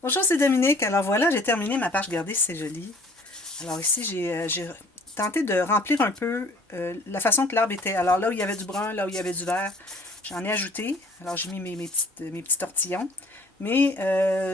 Bonjour, c'est Dominique. Alors voilà, j'ai terminé ma page gardée, c'est joli. Alors ici, j'ai tenté de remplir un peu la façon que l'arbre était. Alors là où il y avait du brun, là où il y avait du vert, j'en ai ajouté. Alors j'ai mis mes petits tortillons. Mais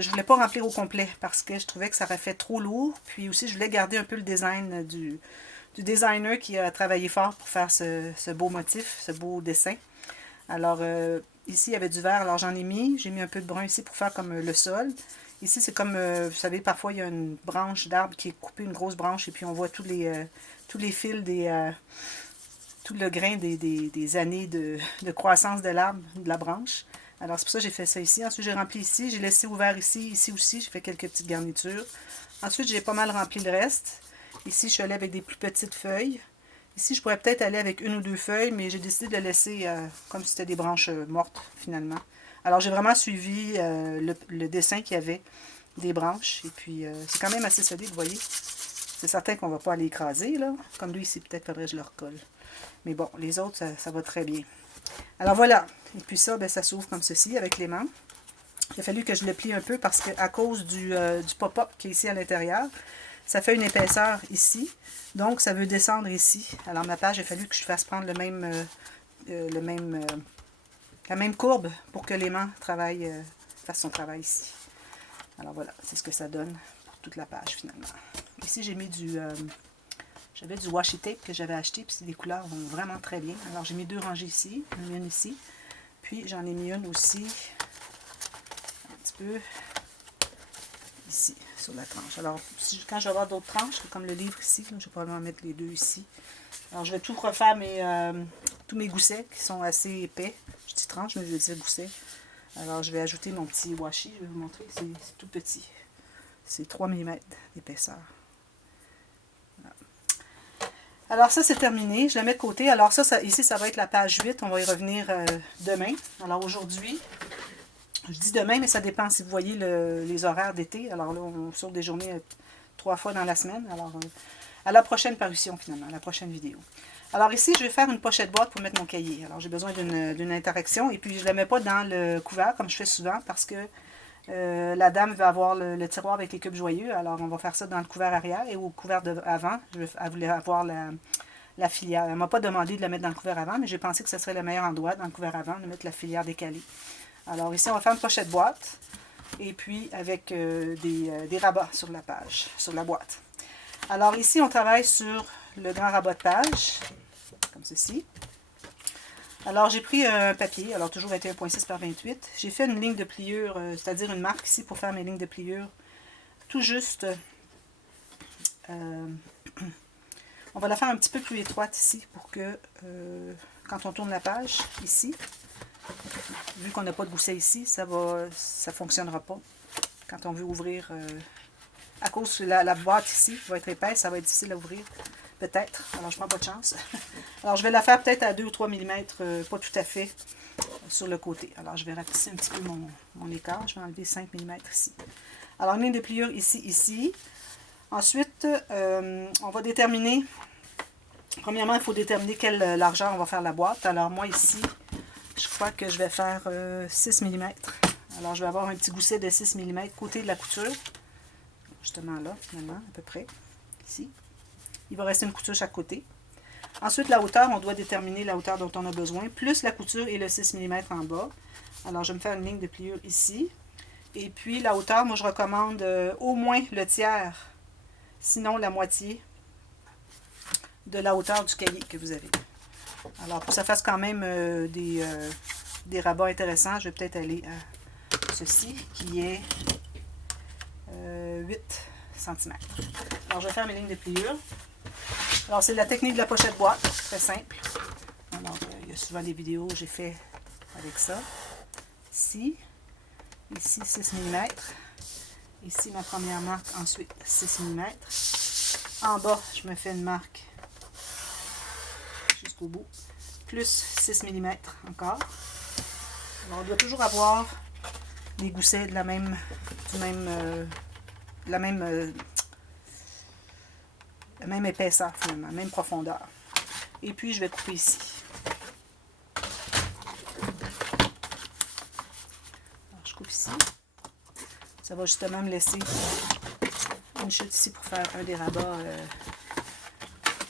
je voulais pas remplir au complet parce que je trouvais que ça aurait fait trop lourd. Puis aussi, je voulais garder un peu le design du designer qui a travaillé fort pour faire ce beau motif, ce beau dessin. Alors, ici, il y avait du vert, alors j'en ai mis. J'ai mis un peu de brun ici pour faire comme le sol. Ici, c'est comme, vous savez, parfois, il y a une branche d'arbre qui est coupée, une grosse branche, et puis on voit tous les fils, tout le grain des années de croissance de l'arbre, de la branche. Alors, c'est pour ça que j'ai fait ça ici. Ensuite, j'ai rempli ici. J'ai laissé ouvert ici. Ici aussi, j'ai fait quelques petites garnitures. Ensuite, j'ai pas mal rempli le reste. Ici, je suis allée avec des plus petites feuilles. Ici, je pourrais peut-être aller avec une ou deux feuilles, mais j'ai décidé de le laisser comme si c'était des branches mortes, finalement. Alors, j'ai vraiment suivi le dessin qu'il y avait des branches. Et puis, c'est quand même assez solide, vous voyez. C'est certain qu'on ne va pas aller écraser, là. Comme lui, ici, peut-être faudrait que je le recolle. Mais bon, les autres, ça va très bien. Alors, voilà. Et puis ça, ben, ça s'ouvre comme ceci, avec l'aimant. Il a fallu que je le plie un peu parce qu'à cause du pop-up qui est ici à l'intérieur, ça fait une épaisseur ici. Donc, ça veut descendre ici. Alors, ma page, il a fallu que je fasse prendre la même courbe pour que l'aimant fasse son travail ici. Alors, voilà, c'est ce que ça donne pour toute la page, finalement. Ici, j'ai mis j'avais du washi tape que j'avais acheté, puis les couleurs vont vraiment très bien. Alors, j'ai mis deux rangées ici, une ici. Puis, j'en ai mis une aussi, un petit peu ici, sur la tranche. Alors, quand je vais avoir d'autres tranches, comme le livre ici, je vais probablement mettre les deux ici. Alors, je vais tout refaire tous mes goussets qui sont assez épais. Je dis tranche, mais je veux dire gousset. Alors, je vais ajouter mon petit washi. Je vais vous montrer. C'est tout petit. C'est 3 mm d'épaisseur. Voilà. Alors, ça, c'est terminé. Je la mets de côté. Alors, ici, ça va être la page 8. On va y revenir demain. Alors, aujourd'hui, je dis demain, mais ça dépend si vous voyez les horaires d'été. Alors là, on sort des journées 3 fois dans la semaine. Alors, à la prochaine parution, finalement, à la prochaine vidéo. Alors ici, je vais faire une pochette boîte pour mettre mon cahier. Alors, j'ai besoin d'une interaction. Et puis, je ne la mets pas dans le couvert, comme je fais souvent, parce que la dame veut avoir le tiroir avec les cubes joyeux. Alors, on va faire ça dans le couvert arrière et au couvert avant. Elle voulait avoir la filière. Elle ne m'a pas demandé de la mettre dans le couvert avant, mais j'ai pensé que ce serait le meilleur endroit, dans le couvert avant, de mettre la filière décalée. Alors ici, on va faire une pochette boîte. Et puis, avec des rabats sur la page, sur la boîte. Alors ici, on travaille sur le grand rabat de page, comme ceci. Alors, j'ai pris un papier, alors toujours 21,6 par 28. J'ai fait une ligne de pliure, c'est-à-dire une marque ici pour faire mes lignes de pliure. Tout juste, on va la faire un petit peu plus étroite ici pour que, quand on tourne la page, ici, vu qu'on n'a pas de gousset ici, ça fonctionnera pas. Quand on veut ouvrir, à cause que la boîte ici va être épaisse, ça va être difficile à ouvrir. Peut-être. Alors, je prends pas de chance. Alors, je vais la faire peut-être à 2 ou 3 mm, pas tout à fait, sur le côté. Alors, je vais rapetisser un petit peu mon écart. Je vais enlever 5 mm ici. Alors, une ligne de pliure ici, ici. Ensuite, on va déterminer, premièrement, il faut déterminer quelle largeur on va faire la boîte. Alors, moi, ici, je crois que je vais faire 6 mm. Alors, je vais avoir un petit gousset de 6 mm côté de la couture. Justement là, finalement, à peu près, ici. Il va rester une couture chaque côté. Ensuite, la hauteur, on doit déterminer la hauteur dont on a besoin, plus la couture et le 6 mm en bas. Alors, je vais me faire une ligne de pliure ici. Et puis, la hauteur, moi, je recommande au moins le tiers, sinon la moitié de la hauteur du cahier que vous avez. Alors, pour que ça fasse quand même des rabats intéressants, je vais peut-être aller à ceci, qui est 8 cm. Alors, je vais faire mes lignes de pliure. Alors, c'est la technique de la pochette boîte, très simple. Alors, il y a souvent des vidéos que j'ai fait avec ça. Ici, 6 mm. Ici, ma première marque, ensuite 6 mm. En bas, je me fais une marque jusqu'au bout, plus 6 mm encore. Alors, on doit toujours avoir les goussets de la même épaisseur, finalement, même profondeur. Et puis, je vais couper ici. Alors, je coupe ici. Ça va justement me laisser une chute ici pour faire un dérabat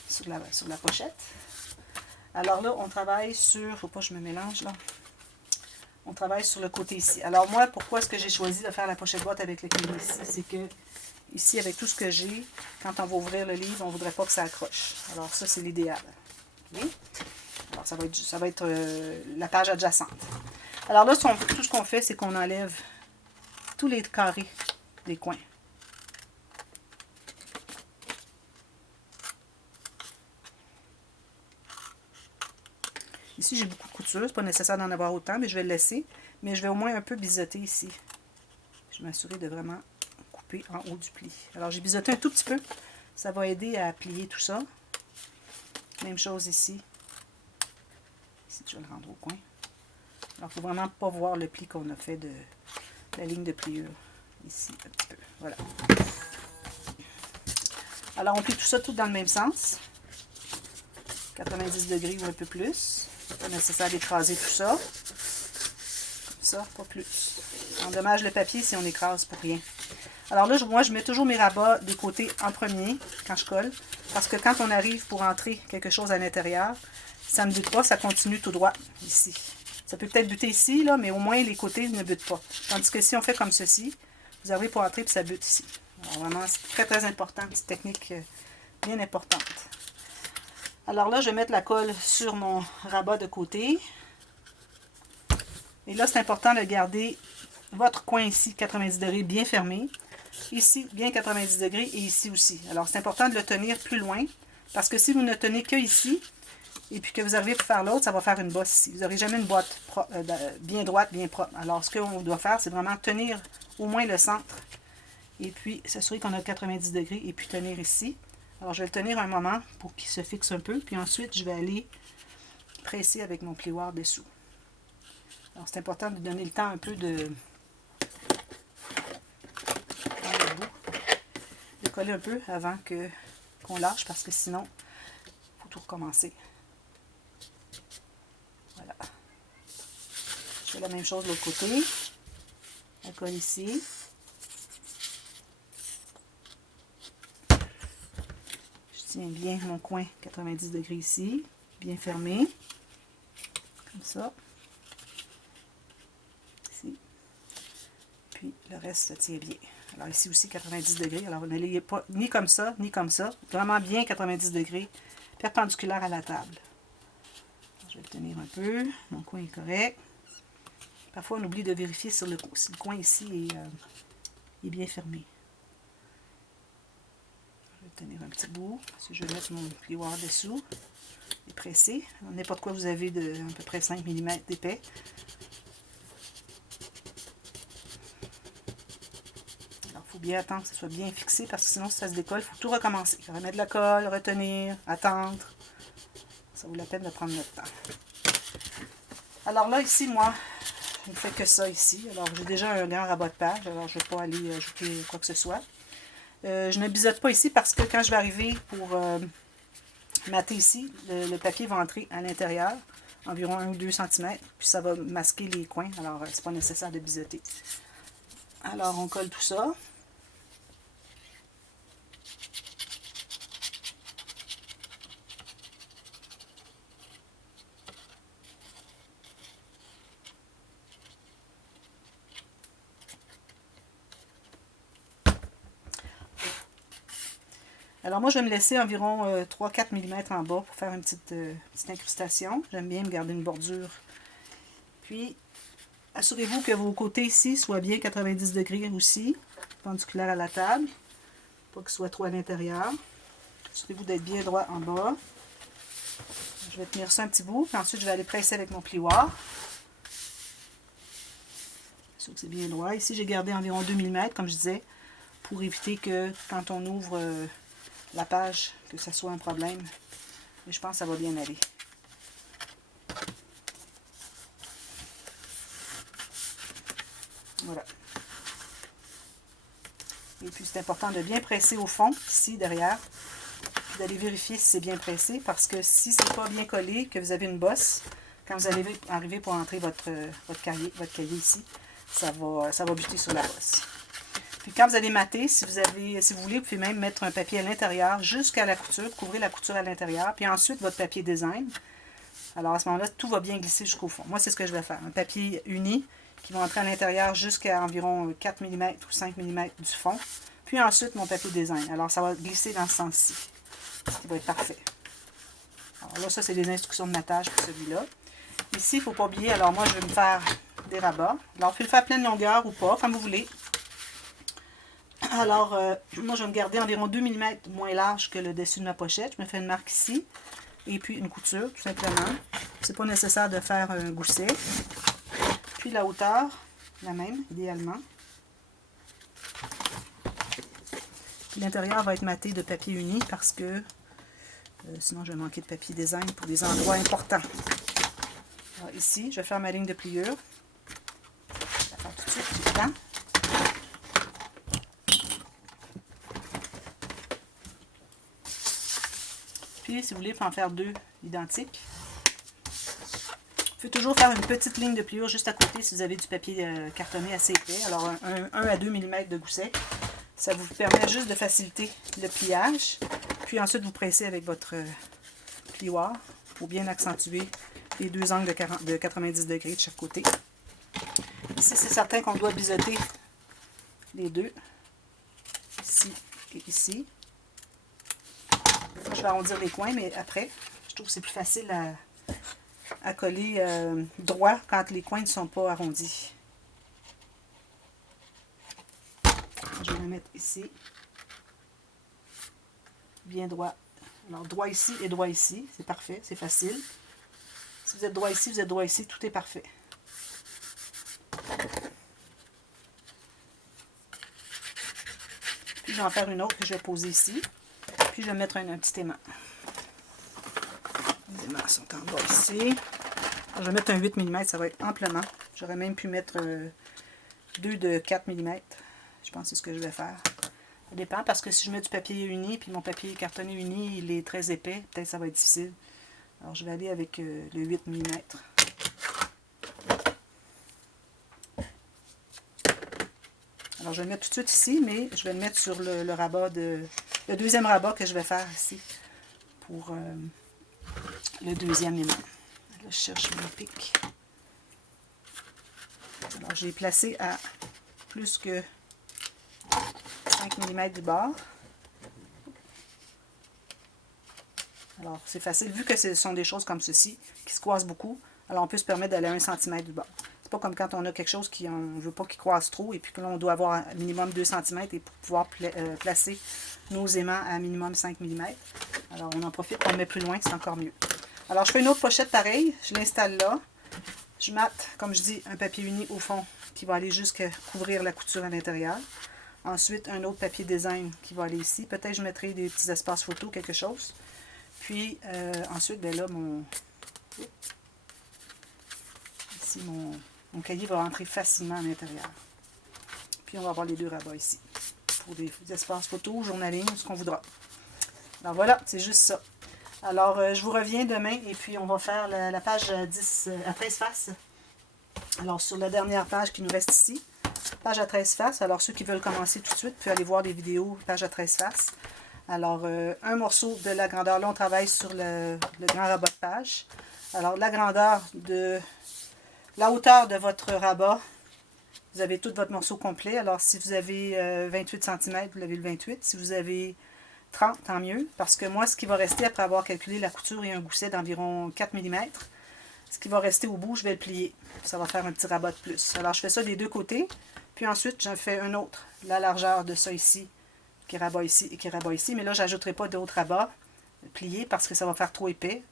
sur la pochette. Alors là, on travaille sur... Faut pas que je me mélange là. On travaille sur le côté ici. Alors moi, pourquoi est-ce que j'ai choisi de faire la pochette boîte avec le clé ici? C'est que ici, avec tout ce que j'ai, quand on va ouvrir le livre, on ne voudrait pas que ça accroche. Alors ça, c'est l'idéal. Okay? Alors ça va être la page adjacente. Alors là, tout ce qu'on fait, c'est qu'on enlève tous les carrés des coins. Ici, j'ai beaucoup de couture. Ce n'est pas nécessaire d'en avoir autant, mais je vais le laisser. Mais je vais au moins un peu biseauter ici. Je vais m'assurer de vraiment couper en haut du pli. Alors, j'ai biseauté un tout petit peu. Ça va aider à plier tout ça. Même chose ici. Ici, je vais le rendre au coin. Alors, il ne faut vraiment pas voir le pli qu'on a fait de la ligne de pliure. Ici, un petit peu. Voilà. Alors, on plie tout ça tout dans le même sens. 90 degrés ou un peu plus. Pas nécessaire d'écraser tout ça. Comme ça, pas plus. On endommage le papier si on écrase pour rien. Alors là, moi, je mets toujours mes rabats des côtés en premier, quand je colle. Parce que quand on arrive pour entrer quelque chose à l'intérieur, ça ne bute pas, ça continue tout droit ici. Ça peut peut-être buter ici, là, mais au moins les côtés ne butent pas. Tandis que si on fait comme ceci, vous arrivez pour entrer et ça bute ici. Alors vraiment, c'est très très important, une petite technique bien importante. Alors là, je vais mettre la colle sur mon rabat de côté. Et là, c'est important de garder votre coin ici, 90 degrés, bien fermé. Ici, bien 90 degrés et ici aussi. Alors, c'est important de le tenir plus loin. Parce que si vous ne tenez que ici, et puis que vous arrivez pour faire l'autre, ça va faire une bosse ici. Vous n'aurez jamais une boîte bien droite, bien propre. Alors, ce qu'on doit faire, c'est vraiment tenir au moins le centre. Et puis, s'assurer qu'on a 90 degrés et puis tenir ici. Alors, je vais le tenir un moment pour qu'il se fixe un peu. Puis ensuite, je vais aller presser avec mon plioir dessous. Alors, c'est important de donner le temps un peu de coller un peu avant qu'on lâche parce que sinon, il faut tout recommencer. Voilà. Je fais la même chose de l'autre côté. La colle ici. Tiens bien mon coin 90 degrés ici, bien fermé, comme ça, ici, puis le reste se tient bien. Alors ici aussi 90 degrés, alors ne l'ayez pas ni comme ça, vraiment bien 90 degrés, perpendiculaire à la table. Alors, je vais le tenir un peu, mon coin est correct. Parfois on oublie de vérifier si le coin ici est bien fermé. Je vais tenir un petit bout. Ensuite, je vais mettre mon plioir dessous et presser. N'importe quoi vous avez de à peu près 5 mm d'épais. Alors, il faut bien attendre que ce soit bien fixé parce que sinon, si ça se décolle, il faut tout recommencer. Remettre de la colle, retenir, attendre. Ça vaut la peine de prendre notre temps. Alors là, ici, moi, je ne fais que ça ici. Alors, j'ai déjà un grand rabat de page. Alors, je ne vais pas aller ajouter quoi que ce soit. Je ne biseaute pas ici parce que quand je vais arriver pour mater ici, le papier va entrer à l'intérieur, environ 1 ou 2 cm, puis ça va masquer les coins, alors c'est pas nécessaire de biseauter. Alors on colle tout ça. Alors moi, je vais me laisser environ 3-4 mm en bas pour faire une petite incrustation. J'aime bien me garder une bordure. Puis, assurez-vous que vos côtés ici soient bien 90 degrés aussi, perpendiculaire à la table. Pas qu'ils soient trop à l'intérieur. Assurez-vous d'être bien droit en bas. Je vais tenir ça un petit bout, puis ensuite je vais aller presser avec mon plioir. Sûr que c'est bien droit. Ici, j'ai gardé environ 2 mm, comme je disais, pour éviter que quand on ouvre la page, que ça soit un problème. Mais je pense que ça va bien aller. Voilà. Et puis, c'est important de bien presser au fond, ici, derrière. Puis d'aller vérifier si c'est bien pressé, parce que si c'est pas bien collé, que vous avez une bosse, quand vous allez arriver pour entrer votre cahier ici, ça va buter sur la bosse. Puis quand vous allez mater, si vous voulez, vous pouvez même mettre un papier à l'intérieur jusqu'à la couture, couvrir la couture à l'intérieur, puis ensuite votre papier design. Alors à ce moment-là, tout va bien glisser jusqu'au fond. Moi, c'est ce que je vais faire. Un papier uni qui va entrer à l'intérieur jusqu'à environ 4 mm ou 5 mm du fond. Puis ensuite, mon papier design. Alors, ça va glisser dans ce sens-ci. Il va être parfait. Alors là, ça, c'est des instructions de matage pour celui-là. Ici, il ne faut pas oublier, alors moi, je vais me faire des rabats. Alors, vous pouvez le faire à pleine longueur ou pas, comme vous voulez. Alors, moi, je vais me garder environ 2 mm moins large que le dessus de ma pochette. Je me fais une marque ici. Et puis, une couture, tout simplement. C'est pas nécessaire de faire un gousset. Puis, la hauteur, la même, idéalement. L'intérieur va être maté de papier uni parce que sinon, je vais manquer de papier design pour des endroits importants. Alors, ici, je vais faire ma ligne de pliure. Je vais la faire tout de suite, tout le temps. Puis, si vous voulez, vous pouvez en faire deux identiques. Vous pouvez toujours faire une petite ligne de pliure juste à côté si vous avez du papier cartonné assez épais. Alors, 1 à 2 mm de gousset. Ça vous permet juste de faciliter le pliage. Puis ensuite, vous pressez avec votre plioir pour bien accentuer les deux angles de 90 degrés de chaque côté. Ici, c'est certain qu'on doit biseauter les deux, ici et ici. Je vais arrondir les coins, mais après, je trouve que c'est plus facile à coller droit quand les coins ne sont pas arrondis. Je vais le mettre ici. Bien droit. Alors, droit ici et droit ici. C'est parfait, c'est facile. Si vous êtes droit ici, vous êtes droit ici, tout est parfait. Puis, je vais en faire une autre que je vais poser ici. Puis, je vais mettre un petit aimant. Les aimants sont en bas ici. Alors, je vais mettre un 8 mm, ça va être amplement. J'aurais même pu mettre 2 de 4 mm. Je pense que c'est ce que je vais faire. Ça dépend parce que si je mets du papier uni, puis mon papier cartonné uni, il est très épais, peut-être ça va être difficile. Alors je vais aller avec le 8 mm. Alors je vais le mettre tout de suite ici, mais je vais le mettre sur le rabat le deuxième rabat que je vais faire ici pour le deuxième aimant. Là, je cherche mon pic. Alors j'ai placé à plus que 5 mm du bord. Alors, c'est facile. Vu que ce sont des choses comme ceci, qui se croisent beaucoup, alors on peut se permettre d'aller à 1 cm du bord. C'est pas comme quand on a quelque chose qu'on ne veut pas qu'il croise trop, et puis que là, on doit avoir un minimum 2 cm et pour pouvoir placer nos aimants à minimum 5 mm. Alors, on en profite, on le met plus loin, c'est encore mieux. Alors, je fais une autre pochette pareille. Je l'installe là. Je mate, comme je dis, un papier uni au fond qui va aller jusqu'à couvrir la couture à l'intérieur. Ensuite, un autre papier design qui va aller ici. Peut-être je mettrai des petits espaces photo, quelque chose. Puis, ensuite, ben là, ici, mon cahier va rentrer facilement à l'intérieur. Puis, on va avoir les deux rabats ici. Pour des espaces photo, journaling, ce qu'on voudra. Alors voilà, c'est juste ça. Alors, je vous reviens demain et puis on va faire la page 10 à 13 faces. Alors, sur la dernière page qui nous reste ici. Page à 13 faces. Alors, ceux qui veulent commencer tout de suite, peuvent aller voir des vidéos page à 13 faces. Alors, un morceau de la grandeur. Là, on travaille sur le grand rabat de page. Alors, la grandeur de la hauteur de votre rabat, vous avez tout votre morceau complet. Alors, si vous avez 28 cm, vous l'avez le 28. Si vous avez 30, tant mieux. Parce que moi, ce qui va rester après avoir calculé la couture et un gousset d'environ 4 mm, ce qui va rester au bout, je vais le plier. Ça va faire un petit rabat de plus. Alors, je fais ça des deux côtés. Puis ensuite, j'en fais un autre. La largeur de ça ici, qui rabat ici et qui rabat ici. Mais là, je n'ajouterai pas d'autres rabats pliés parce que ça va faire trop épais.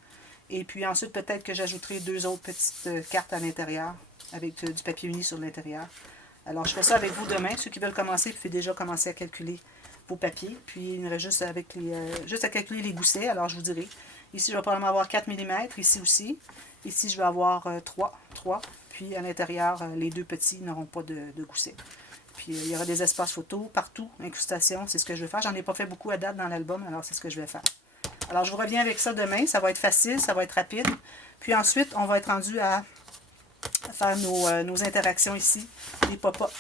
Et puis ensuite, peut-être que j'ajouterai deux autres petites cartes à l'intérieur avec du papier uni sur l'intérieur. Alors, je fais ça avec vous demain. Ceux qui veulent commencer, vous pouvez déjà commencer à calculer vos papiers. Puis, il me reste juste à calculer les goussets. Alors, je vous dirai. Ici, je vais probablement avoir 4 mm. Ici aussi. Ici, je vais avoir 3. Puis, à l'intérieur, les deux petits n'auront pas de gousset. Puis, il y aura des espaces photos partout. Incrustation, c'est ce que je vais faire. J'en ai pas fait beaucoup à date dans l'album, alors c'est ce que je vais faire. Alors, je vous reviens avec ça demain. Ça va être facile, ça va être rapide. Puis ensuite, on va être rendu à faire nos interactions ici. Les pop-up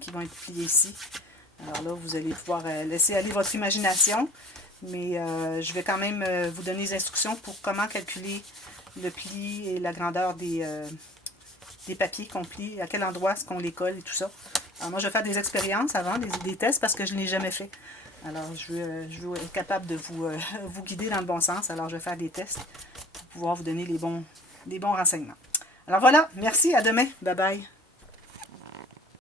qui vont être pliés ici. Alors là, vous allez pouvoir laisser aller votre imagination. Mais je vais quand même vous donner des instructions pour comment calculer le pli et la grandeur des papiers qu'on plie, à quel endroit est-ce qu'on les colle et tout ça. Alors moi, je vais faire des expériences avant, des tests, parce que je ne l'ai jamais fait. Alors, je veux être capable de vous guider dans le bon sens. Alors, je vais faire des tests pour pouvoir vous donner les bons renseignements. Alors voilà, merci, à demain. Bye bye.